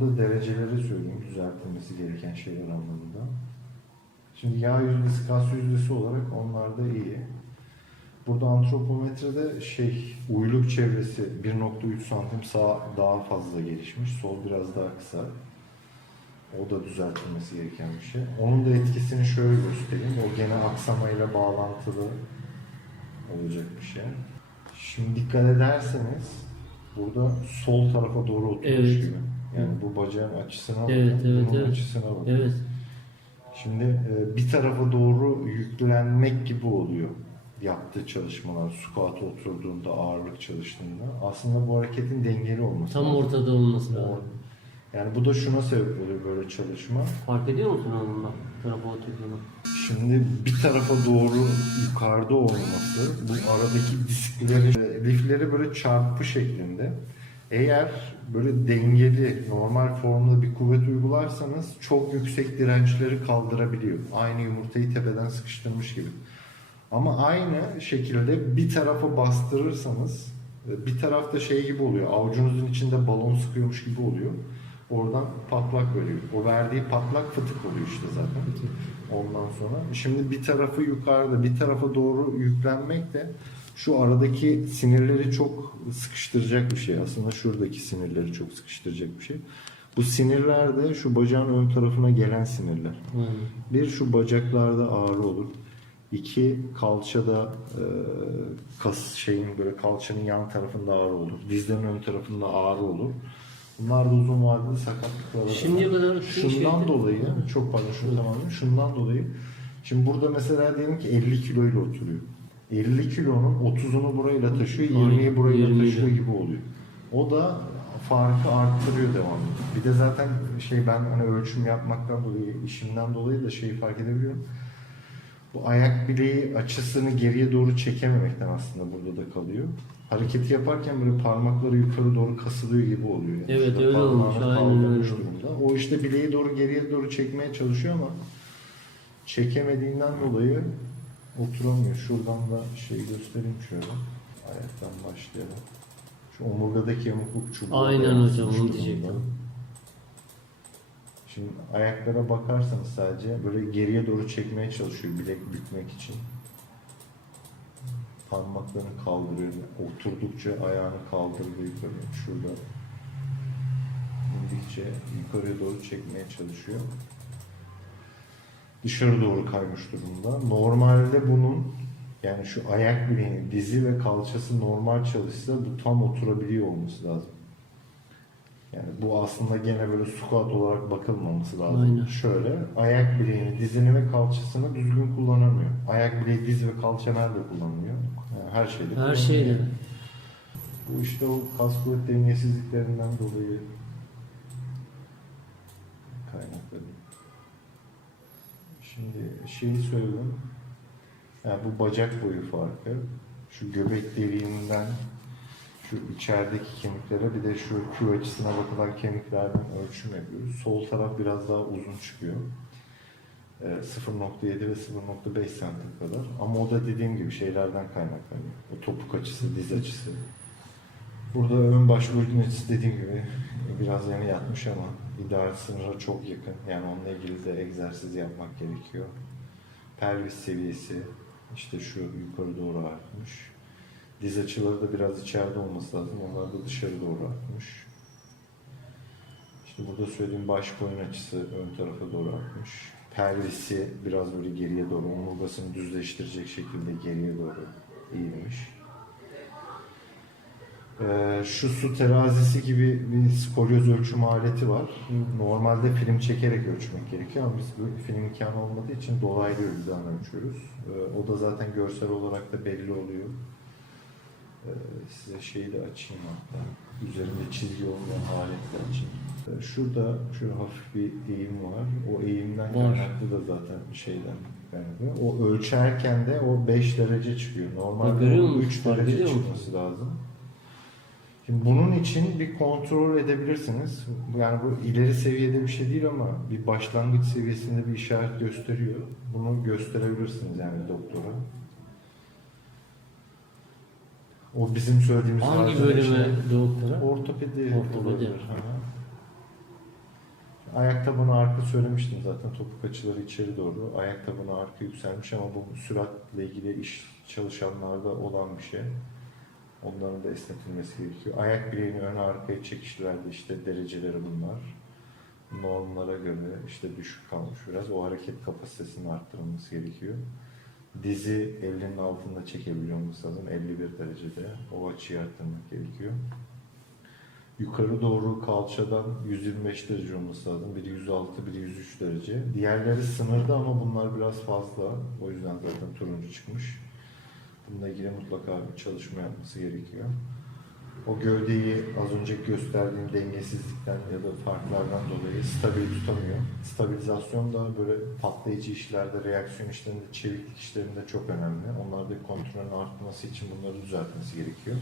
burada dereceleri söyleyeyim düzeltilmesi gereken şeyler anlamında. Şimdi yağ yüzdesi, kas yüzdesi olarak onlar da iyi. Burada antropometrede şey uyluk çevresi 1.3 santim sağ daha fazla gelişmiş, sol biraz daha kısa. O da düzeltilmesi gereken bir şey. Onun da etkisini şöyle göstereyim. O gene aksamayla bağlantılı olacak bir şey. Şimdi dikkat ederseniz burada sol tarafa doğru oturmuş Evet. gibi. Yani bu bacağın açısına bakın, Evet, evet, bunun evet. açısına bakın. Evet. Şimdi e, bir tarafa doğru yüklenmek gibi oluyor yaptığı çalışmalar. Squat oturduğunda, ağırlık çalıştığında. Aslında bu hareketin dengeli olması Tam lazım. ortada olması O- lazım. Yani bu da şuna sebep oluyor böyle çalışma. Fark ediyor musun onunla? Tarafa oturduğunu. Şimdi bir tarafa doğru yukarıda olması, bu aradaki diskleri, lifleri böyle çarpı şeklinde. Eğer böyle dengeli, normal formda bir kuvvet uygularsanız çok yüksek dirençleri kaldırabiliyor. Aynı yumurtayı tepeden sıkıştırmış gibi. Ama aynı şekilde bir tarafa bastırırsanız bir tarafta şey gibi oluyor. Avucunuzun içinde balon sıkıyormuş gibi oluyor. Oradan patlak veriyor. O verdiği patlak fıtık oluyor işte zaten. Ondan sonra. Şimdi bir tarafı yukarıda, bir tarafa doğru yüklenmek de şu aradaki sinirleri çok sıkıştıracak bir şey. Aslında şuradaki sinirleri çok sıkıştıracak bir şey. Bu sinirler de şu bacağın ön tarafına gelen sinirler. Aynen. Bir şu bacaklarda ağrı olur. İki kalçada e, kas şeyin böyle kalçanın yan tarafında ağrı olur. Dizlerin ön tarafında ağrı olur. Bunlar da uzun vadeli sakatlıklar. olur. Şimdiye kadar şu şundan şeyde- dolayı çok pardon şunu tamamlayayım. Şundan dolayı şimdi burada mesela diyelim ki 50 kiloyla oturuyor. 50 kilonun 30'unu burayla taşıyor, 20'yi burayla 20'yi de. taşıyor gibi oluyor. O da farkı arttırıyor devamlı. Bir de zaten şey ben hani ölçüm yapmaktan dolayı, işimden dolayı da şeyi fark edebiliyorum. Bu ayak bileği açısını geriye doğru çekememekten aslında burada da kalıyor. Hareketi yaparken böyle parmakları yukarı doğru kasılıyor gibi oluyor. Yani. Evet, öyle olmuş, aynen öyle. durumda. O işte bileği doğru geriye doğru çekmeye çalışıyor ama çekemediğinden dolayı oturamıyor. Şuradan da şey göstereyim şöyle. Ayaktan başlayalım. Şu omurgadaki yamukluk çubuğu. Aynen hocam, onu diyecektim. Şimdi ayaklara bakarsanız sadece böyle geriye doğru çekmeye çalışıyor bilek bükmek için. Parmaklarını kaldırıyor. Oturdukça ayağını kaldırıyor yukarı. Şurada. İndikçe yukarıya doğru çekmeye çalışıyor. Dışarı doğru kaymış durumda. Normalde bunun yani şu ayak bileği, dizi ve kalçası normal çalışsa bu tam oturabiliyor olması lazım. Yani bu aslında gene böyle squat olarak bakılmaması lazım. Aynen. Şöyle ayak bileğini, dizini ve kalçasını düzgün kullanamıyor. Ayak bileği, diz ve kalça nerede kullanılıyor? Yani her şeyde. Her şeyde. Bu işte o kas kuvvet dengesizliklerinden dolayı kaynaklanıyor. Şimdi şeyi söyledim. Yani bu bacak boyu farkı. Şu göbek deliğinden şu içerideki kemiklere bir de şu Q açısına bakılan kemiklerden ölçüm yapıyoruz. Sol taraf biraz daha uzun çıkıyor. Ee, 0.7 ve 0.5 santim kadar. Ama o da dediğim gibi şeylerden kaynaklanıyor. O topuk açısı, diz açısı. Burada ön baş bölgün açısı dediğim gibi biraz yeni yatmış ama ideal sınıra çok yakın. Yani onunla ilgili de egzersiz yapmak gerekiyor. Pelvis seviyesi işte şu yukarı doğru artmış. Diz açıları da biraz içeride olması lazım. Onlar da dışarı doğru artmış. İşte burada söylediğim baş boyun açısı ön tarafa doğru artmış. Pelvisi biraz böyle geriye doğru, omurgasını düzleştirecek şekilde geriye doğru eğilmiş. Ee, şu su terazisi gibi bir skolyoz ölçüm aleti var. Normalde film çekerek ölçmek gerekiyor ama biz film imkanı olmadığı için dolaylı yoldan ölçüyoruz. Ee, o da zaten görsel olarak da belli oluyor. Ee, size şeyi de açayım hatta. Üzerinde çizgi olmayan aletle açayım. Ee, şurada şu hafif bir eğim var. O eğimden kaynaklı da zaten şeyden kaynaklı. O ölçerken de o 5 derece çıkıyor. Normalde görüyor o musun? 3 Fark derece çıkması lazım. Şimdi bunun için bir kontrol edebilirsiniz. Yani bu ileri seviyede bir şey değil ama bir başlangıç seviyesinde bir işaret gösteriyor. Bunu gösterebilirsiniz yani doktora. O bizim söylediğimiz Hangi bölüme doktora? Ortopedi. Ortopedi. Ayak tabanı arka söylemiştim zaten topuk açıları içeri doğru. Ayak tabanı arka yükselmiş ama bu süratle ilgili iş çalışanlarda olan bir şey. Onların da esnetilmesi gerekiyor. Ayak bileğini ön arkaya çekişlerde işte dereceleri bunlar. Normlara göre işte düşük kalmış biraz. O hareket kapasitesinin arttırılması gerekiyor. Dizi elinin altında çekebiliyor olması lazım 51 derecede. O açıyı arttırmak gerekiyor. Yukarı doğru kalçadan 125 derece olması lazım. Biri 106, biri 103 derece. Diğerleri sınırda ama bunlar biraz fazla. O yüzden zaten turuncu çıkmış. Bununla ilgili mutlaka bir çalışma yapması gerekiyor. O gövdeyi az önce gösterdiğim dengesizlikten ya da farklardan dolayı stabil tutamıyor. Stabilizasyon da böyle patlayıcı işlerde, reaksiyon işlerinde, çeviklik işlerinde çok önemli. Onlarda kontrolün artması için bunları düzeltmesi gerekiyor.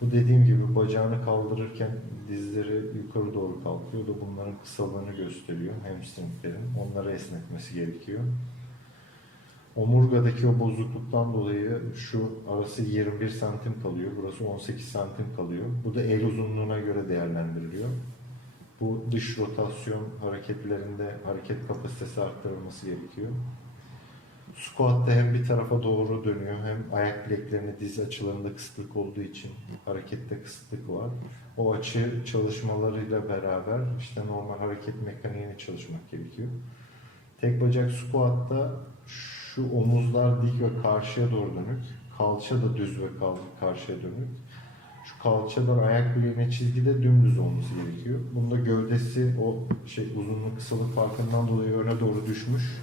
Bu dediğim gibi bacağını kaldırırken dizleri yukarı doğru kalkıyor da bunların kısalığını gösteriyor hamstringlerin. Onları esnetmesi gerekiyor. Omurgadaki o bozukluktan dolayı şu arası 21 santim kalıyor. Burası 18 santim kalıyor. Bu da el uzunluğuna göre değerlendiriliyor. Bu dış rotasyon hareketlerinde hareket kapasitesi arttırılması gerekiyor. Squat'ta hem bir tarafa doğru dönüyor hem ayak bileklerini diz açılarında kısıtlık olduğu için harekette kısıtlık var. O açı çalışmalarıyla beraber işte normal hareket mekaniğini çalışmak gerekiyor. Tek bacak squat'ta şu omuzlar dik ve karşıya doğru dönük. Kalça da düz ve karşıya dönük. Şu kalçalar ayak bileğine çizgide dümdüz olması gerekiyor. Bunda gövdesi o şey uzunluk kısalık farkından dolayı öne doğru düşmüş.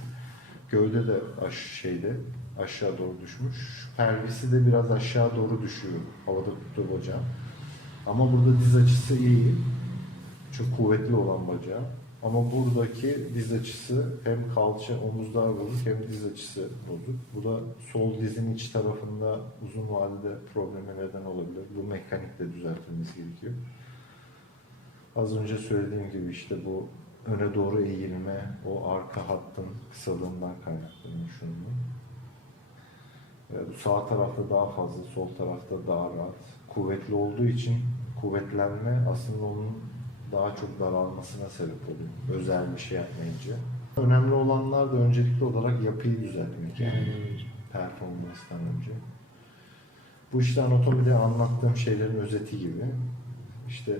Gövde de aş şeyde aşağı doğru düşmüş. Pelvisi de biraz aşağı doğru düşüyor. Havada tuttuğu bacağı. Ama burada diz açısı iyi. Çok kuvvetli olan bacağı. Ama buradaki diz açısı hem kalça, omuzlar bozuk hem diz açısı bozuk. Bu da sol dizin iç tarafında uzun vadede probleme neden olabilir. Bu mekanikle düzeltilmesi gerekiyor. Az önce söylediğim gibi işte bu öne doğru eğilme, o arka hattın kısalığından kaynaklanıyor şunun. Bu sağ tarafta daha fazla, sol tarafta daha rahat. Kuvvetli olduğu için kuvvetlenme aslında onun daha çok daralmasına sebep oluyor. Özel bir şey yapmayınca. Önemli olanlar da öncelikli olarak yapıyı düzeltmek yani performanstan önce. Bu işte anatomide anlattığım şeylerin özeti gibi. İşte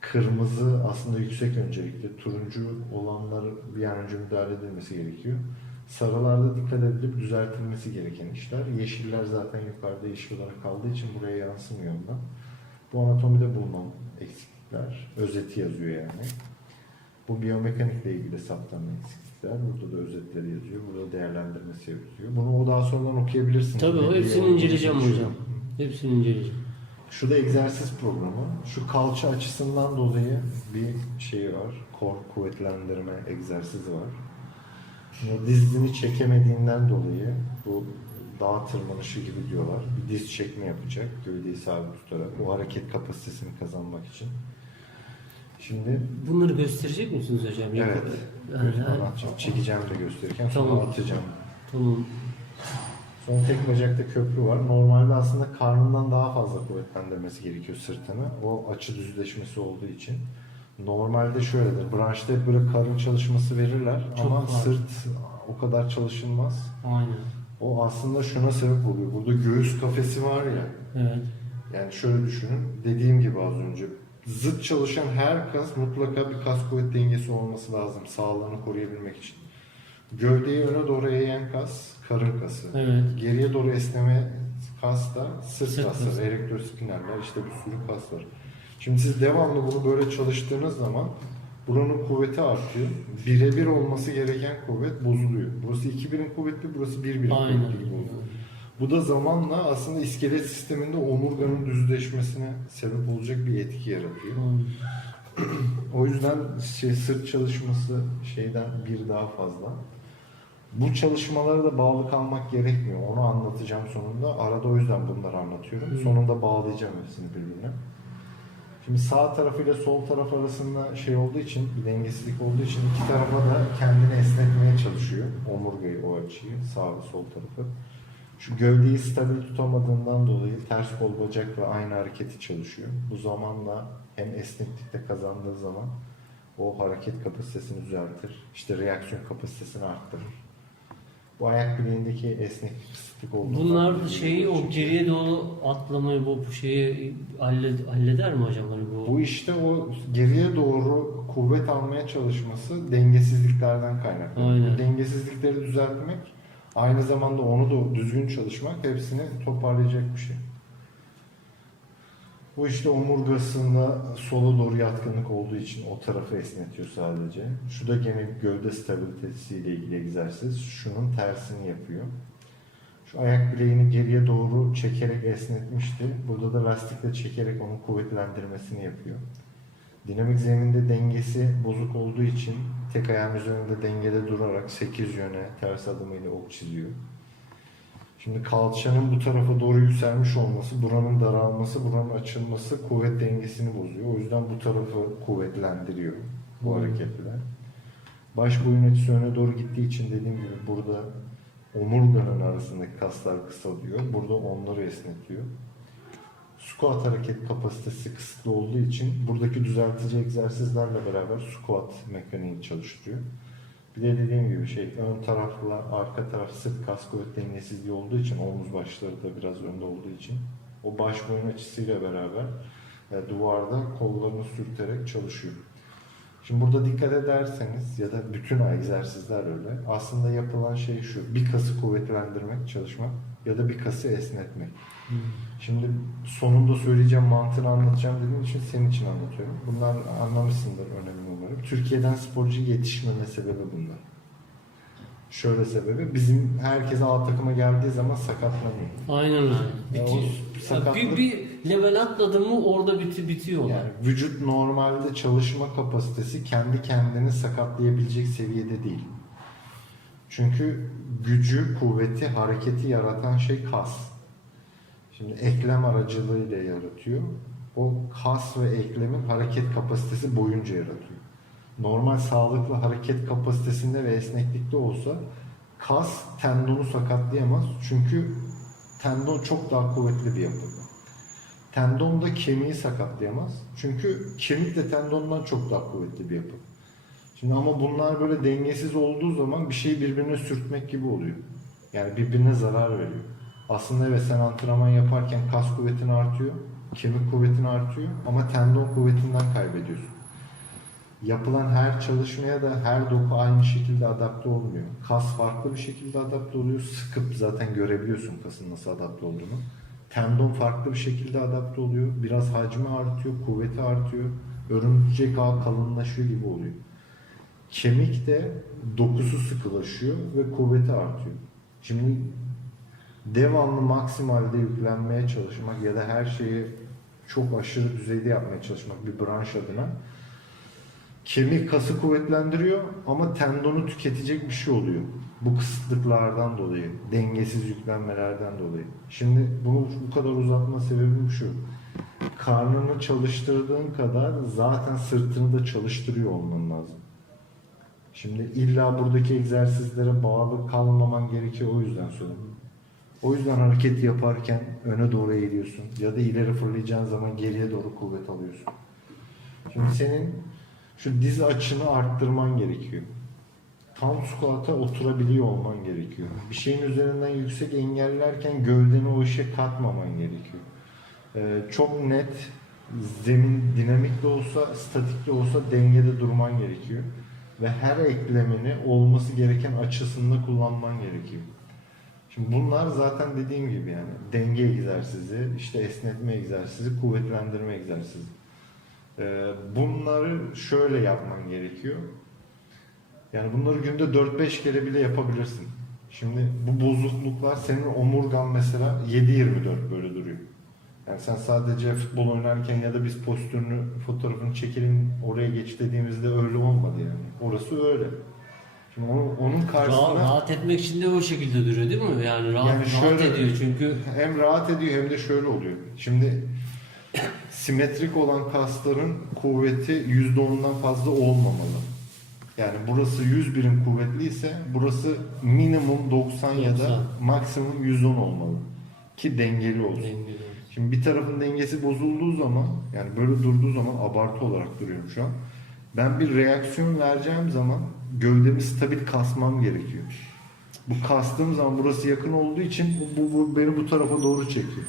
kırmızı aslında yüksek öncelikli, turuncu olanlar bir an önce müdahale edilmesi gerekiyor. Sarılarda dikkat edilip düzeltilmesi gereken işler. Yeşiller zaten yukarıda yeşil olarak kaldığı için buraya yansımıyor ondan. Bu anatomide bulunan eksiklikler. Özeti yazıyor yani. Bu biyomekanikle ilgili saptanan eksiklikler. Burada da özetleri yazıyor. Burada değerlendirmesi yazıyor. Bunu o daha sonradan okuyabilirsiniz. Tabii o hepsini inceleyeceğim hocam. Hepsini inceleyeceğim. Şu da egzersiz programı. Şu kalça açısından dolayı bir şey var. Kor kuvvetlendirme egzersizi var. Şimdi dizini çekemediğinden dolayı bu dağ tırmanışı gibi diyorlar. Bir diz çekme yapacak. Gövdeyi sabit tutarak. O hareket kapasitesini kazanmak için. Şimdi Bunları gösterecek misiniz hocam? evet. Ha. Anlatacağım. Çekeceğim de gösterirken sonra Tamam. atacağım. Tamam. Sonra tek bacakta köprü var. Normalde aslında karnından daha fazla kuvvetlendirmesi gerekiyor sırtını. O açı düzleşmesi olduğu için. Normalde şöyledir. Branşta hep böyle karın çalışması verirler Çok ama var. sırt o kadar çalışılmaz. Aynen. O aslında şuna sebep oluyor. Burada göğüs kafesi var ya. Evet. Yani şöyle düşünün. Dediğim gibi az önce. Zıt çalışan her kas mutlaka bir kas kuvvet dengesi olması lazım. Sağlığını koruyabilmek için. Gövdeyi öne doğru eğen kas karın kası. Evet. Geriye doğru esneme kas da sırt, Sırt kası, kası. erektör spinaller işte bir sürü kas var. Şimdi siz devamlı bunu böyle çalıştığınız zaman buranın kuvveti artıyor. Birebir olması gereken kuvvet bozuluyor. Burası 2 birim kuvvetli, burası 1 birim Aynen. kuvvetli gibi oluyor. Bu da zamanla aslında iskelet sisteminde omurganın düzleşmesine sebep olacak bir etki yaratıyor. Aynen. O yüzden şey, sırt çalışması şeyden bir daha fazla. Bu çalışmalara da bağlı kalmak gerekmiyor. Onu anlatacağım sonunda. Arada o yüzden bunları anlatıyorum. Hı. Sonunda bağlayacağım hepsini birbirine. Şimdi sağ tarafıyla sol taraf arasında şey olduğu için, bir dengesizlik olduğu için iki tarafa da kendini esnetmeye çalışıyor. Omurgayı, o açıyı, sağ ve sol tarafı. Şu gövdeyi stabil tutamadığından dolayı ters kol bacak ve aynı hareketi çalışıyor. Bu zamanla hem esneklikte kazandığı zaman O hareket kapasitesini düzeltir. İşte reaksiyon kapasitesini arttırır. Bu ayak bileğindeki esneklik kısıtlık olduğu Bunlar şeyi o geriye doğru atlamayı bu şeyi halled- halleder mi hocam hani bu? Bu işte o geriye doğru kuvvet almaya çalışması dengesizliklerden kaynaklanıyor. Bu dengesizlikleri düzeltmek, aynı zamanda onu da düzgün çalışmak hepsini toparlayacak bir şey. Bu işte omurgasında sola doğru yatkınlık olduğu için o tarafı esnetiyor sadece. Şu da gene gövde stabilitesiyle ilgili egzersiz. Şunun tersini yapıyor. Şu ayak bileğini geriye doğru çekerek esnetmişti. Burada da lastikle çekerek onun kuvvetlendirmesini yapıyor. Dinamik zeminde dengesi bozuk olduğu için tek ayağın üzerinde dengede durarak 8 yöne ters adımıyla ok çiziyor. Şimdi kalçanın bu tarafa doğru yükselmiş olması, buranın daralması, buranın açılması kuvvet dengesini bozuyor. O yüzden bu tarafı kuvvetlendiriyor bu Hmm. hareketler. Baş boyun açısı öne doğru gittiği için dediğim gibi burada omurganın arasındaki kaslar kısalıyor. Burada onları esnetiyor. Squat hareket kapasitesi kısıtlı olduğu için buradaki düzeltici egzersizlerle beraber squat mekaniğini çalıştırıyor. Bir de dediğim gibi şey ön tarafla arka taraf sırt kas kuvvet dengesizliği olduğu için omuz başları da biraz önde olduğu için o baş boyun açısıyla beraber e, duvarda kollarını sürterek çalışıyor. Şimdi burada dikkat ederseniz ya da bütün egzersizler öyle. Aslında yapılan şey şu. Bir kası kuvvetlendirmek, çalışmak ya da bir kası esnetmek. Hmm. Şimdi sonunda söyleyeceğim mantığını anlatacağım dediğim için senin için anlatıyorum. Bunlar anlamışsındır önemli umarım. Türkiye'den sporcu yetişmeme sebebi bunlar. Şöyle sebebi bizim herkes A takıma geldiği zaman sakatlanıyor. Aynen öyle. Bir, sakatlık- bir level atladın mı orada biti, bitiyor olay. Yani vücut normalde çalışma kapasitesi kendi kendini sakatlayabilecek seviyede değil. Çünkü gücü, kuvveti, hareketi yaratan şey kas. Şimdi eklem aracılığıyla yaratıyor. O kas ve eklemin hareket kapasitesi boyunca yaratıyor. Normal sağlıklı hareket kapasitesinde ve esneklikte olsa kas tendonu sakatlayamaz. Çünkü tendon çok daha kuvvetli bir yapı. Tendon da kemiği sakatlayamaz. Çünkü kemik de tendondan çok daha kuvvetli bir yapı. Şimdi ama bunlar böyle dengesiz olduğu zaman bir şeyi birbirine sürtmek gibi oluyor. Yani birbirine zarar veriyor. Aslında evet sen antrenman yaparken kas kuvvetin artıyor, kemik kuvvetin artıyor ama tendon kuvvetinden kaybediyorsun. Yapılan her çalışmaya da her doku aynı şekilde adapte olmuyor. Kas farklı bir şekilde adapte oluyor. Sıkıp zaten görebiliyorsun kasın nasıl adapte olduğunu. Tendon farklı bir şekilde adapte oluyor. Biraz hacmi artıyor, kuvveti artıyor. Örümcek ağ kalınlaşıyor gibi oluyor. Kemik de dokusu sıkılaşıyor ve kuvveti artıyor. Şimdi devamlı maksimalde yüklenmeye çalışmak ya da her şeyi çok aşırı düzeyde yapmaya çalışmak bir branş adına kemik kası kuvvetlendiriyor ama tendonu tüketecek bir şey oluyor. Bu kısıtlıklardan dolayı, dengesiz yüklenmelerden dolayı. Şimdi bunu bu kadar uzatma sebebim şu. Karnını çalıştırdığın kadar zaten sırtını da çalıştırıyor olman lazım. Şimdi illa buradaki egzersizlere bağlı kalmaman gerekiyor o yüzden söyledim. O yüzden hareket yaparken öne doğru eğiliyorsun ya da ileri fırlayacağın zaman geriye doğru kuvvet alıyorsun. Şimdi senin şu diz açını arttırman gerekiyor. Tam squat'a oturabiliyor olman gerekiyor. Bir şeyin üzerinden yüksek engellerken gövdeni o işe katmaman gerekiyor. Ee, çok net zemin dinamik de olsa, statik de olsa dengede durman gerekiyor. Ve her eklemini olması gereken açısında kullanman gerekiyor. Şimdi bunlar zaten dediğim gibi yani denge egzersizi, işte esnetme egzersizi, kuvvetlendirme egzersizi. Ee, bunları şöyle yapman gerekiyor. Yani bunları günde 4-5 kere bile yapabilirsin. Şimdi bu bozukluklar senin omurgan mesela 7-24 böyle duruyor. Yani sen sadece futbol oynarken ya da biz postürünü, fotoğrafını çekelim oraya geç dediğimizde öyle olmadı yani. Orası öyle. Şimdi onun, onun karşısına Rahat, rahat etmek için de o şekilde duruyor değil mi? Yani rahat, Yani rahat şöyle- ediyor çünkü hem rahat ediyor hem de şöyle oluyor. Şimdi simetrik olan kasların kuvveti %10'dan fazla olmamalı. Yani burası 100 birim kuvvetliyse burası minimum 90 ya da 90. maksimum 110 olmalı. Ki dengeli olsun. dengeli. Şimdi bir tarafın dengesi bozulduğu zaman yani böyle durduğu zaman abartı olarak duruyorum şu an. Ben bir reaksiyon vereceğim zaman gövdemi stabil kasmam gerekiyor. Bu kastığım zaman burası yakın olduğu için bu, bu, bu beni bu tarafa doğru çekiyor.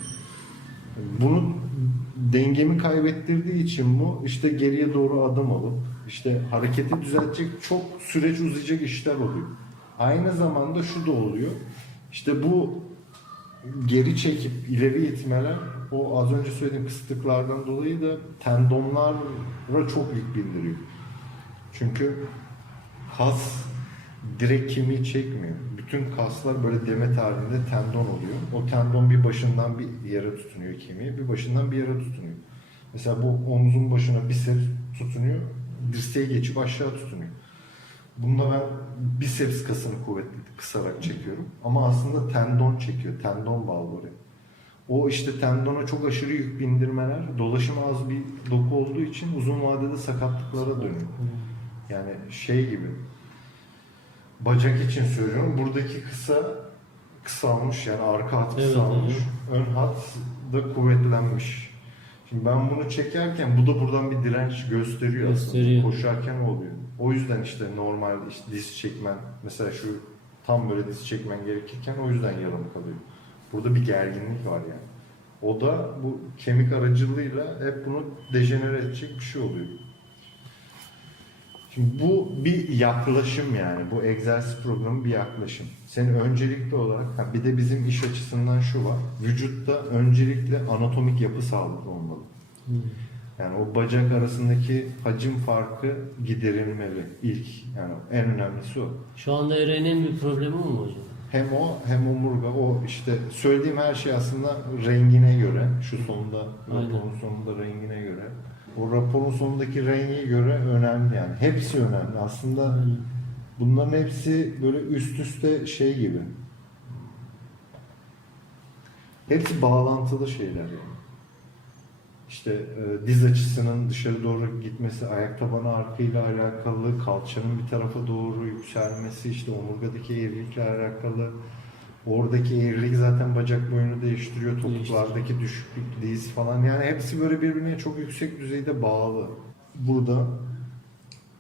Bunu dengemi kaybettirdiği için bu işte geriye doğru adım alıp işte hareketi düzeltecek çok süreç uzayacak işler oluyor. Aynı zamanda şu da oluyor. İşte bu geri çekip ileri itmeler o az önce söylediğim kısıtlıklardan dolayı da tendonlara çok yük bindiriyor. Çünkü kas direkt kemiği çekmiyor. Bütün kaslar böyle demet halinde tendon oluyor. O tendon bir başından bir yere tutunuyor kemiği, bir başından bir yere tutunuyor. Mesela bu omzun başına biceps tutunuyor, dirseğe geçip aşağı tutunuyor. Bunda ben biceps kasını kuvvetli kısarak çekiyorum. Ama aslında tendon çekiyor, tendon bağlı oraya. O işte tendona çok aşırı yük bindirmeler, dolaşımı az bir doku olduğu için uzun vadede sakatlıklara dönüyor. Yani şey gibi. Bacak için söylüyorum. Buradaki kısa kısalmış yani arka hat Evet, kısalmış. evet. Ön hat da kuvvetlenmiş. Şimdi ben bunu çekerken bu da buradan bir direnç gösteriyor, Gösteriyor. aslında. Koşarken oluyor. O yüzden işte normal işte diz çekmen mesela şu tam böyle diz çekmen gerekirken o yüzden yarım kalıyor. Burada bir gerginlik var yani. O da bu kemik aracılığıyla hep bunu dejenere edecek bir şey oluyor. Şimdi bu bir yaklaşım yani. Bu egzersiz programı bir yaklaşım. Senin öncelikli olarak ha bir de bizim iş açısından şu var. Vücutta öncelikle anatomik yapı sağlıklı olmalı. Hı. Yani o bacak arasındaki hacim farkı giderilmeli ilk. Yani en önemlisi o. Şu anda Eren'in bir problemi mi hocam? Hem o hem omurga o işte söylediğim her şey aslında rengine göre şu sonunda sonunda rengine göre o raporun sonundaki renge göre önemli yani. Hepsi önemli. Aslında bunların hepsi böyle üst üste şey gibi. Hepsi bağlantılı şeyler yani. İşte e, diz açısının dışarı doğru gitmesi, ayak tabanı arkayla alakalı, kalçanın bir tarafa doğru yükselmesi, işte omurgadaki eğrilikle alakalı. Oradaki eğrilik zaten bacak boyunu değiştiriyor, topuklardaki düşüklük, diz falan. Yani hepsi böyle birbirine çok yüksek düzeyde bağlı. Burada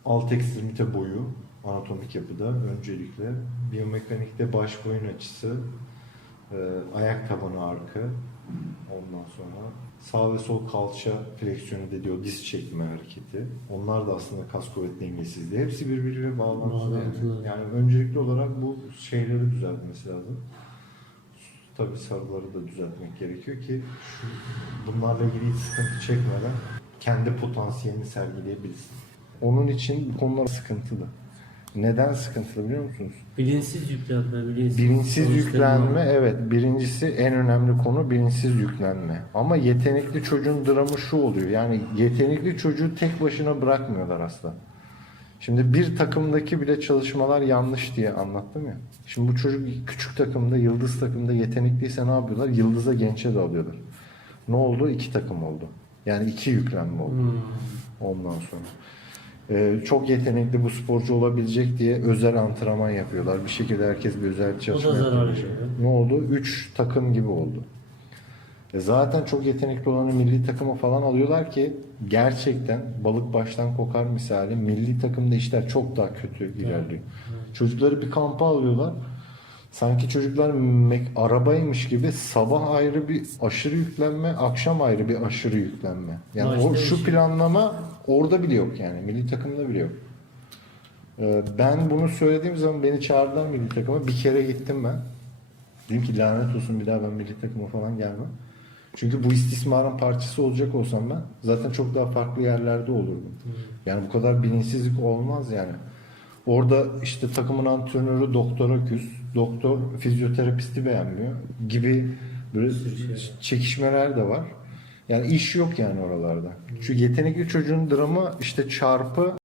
alt ekstremite boyu, anatomik yapıda öncelikle, biyomekanikte baş boyun açısı, e, ayak tabanı arkı, ondan sonra sağ ve sol kalça fleksiyonu dediği o diz çekme hareketi. Onlar da aslında kas kuvvet dengesizliği. Hepsi birbiriyle bağlantılı. Yani. Bağlantılı. yani öncelikli olarak bu şeyleri düzeltmesi lazım. Tabii sarıları da düzeltmek gerekiyor ki bunlarla ilgili hiç sıkıntı çekmeden kendi potansiyelini sergileyebilsin. Onun için bu konular sıkıntılı. Neden sıkıntılı biliyor musunuz? Bilinçsiz yüklenme, bilinçsiz, Bilinçsiz yüklenme evet birincisi en önemli konu bilinçsiz yüklenme. Ama yetenekli çocuğun dramı şu oluyor. Yani yetenekli çocuğu tek başına bırakmıyorlar aslında. Şimdi bir takımdaki bile çalışmalar yanlış diye anlattım ya. Şimdi bu çocuk küçük takımda, yıldız takımda yetenekliyse ne yapıyorlar? Yıldıza gençe de alıyorlar. Ne oldu? İki takım oldu. Yani iki yüklenme oldu. Hmm. Ondan sonra. Ee, çok yetenekli bu sporcu olabilecek diye özel antrenman yapıyorlar. Bir şekilde herkes bir özel çalışma yapıyor. Ne oldu? Üç takım gibi oldu. E zaten çok yetenekli olanı milli takıma falan alıyorlar ki gerçekten balık baştan kokar misali milli takımda işler çok daha kötü ilerliyor. Çocukları bir kampa alıyorlar. Sanki çocuklar arabaymış gibi sabah ayrı bir aşırı yüklenme, akşam ayrı bir aşırı yüklenme. Yani o Başta şu işi- planlama orada bile yok yani. Milli takımda bile yok. Ee, Ben bunu söylediğim zaman beni çağırdılar milli takıma. Bir kere gittim ben. Dedim ki lanet olsun bir daha ben milli takıma falan gelmem. Çünkü bu istismarın parçası olacak olsam ben zaten çok daha farklı yerlerde olurdum. Yani bu kadar bilinçsizlik olmaz yani. Orada işte takımın antrenörü doktora küs, doktor fizyoterapisti beğenmiyor gibi böyle çekişmeler de var. Yani iş yok yani oralarda. Şu yetenekli çocuğun dramı işte çarpı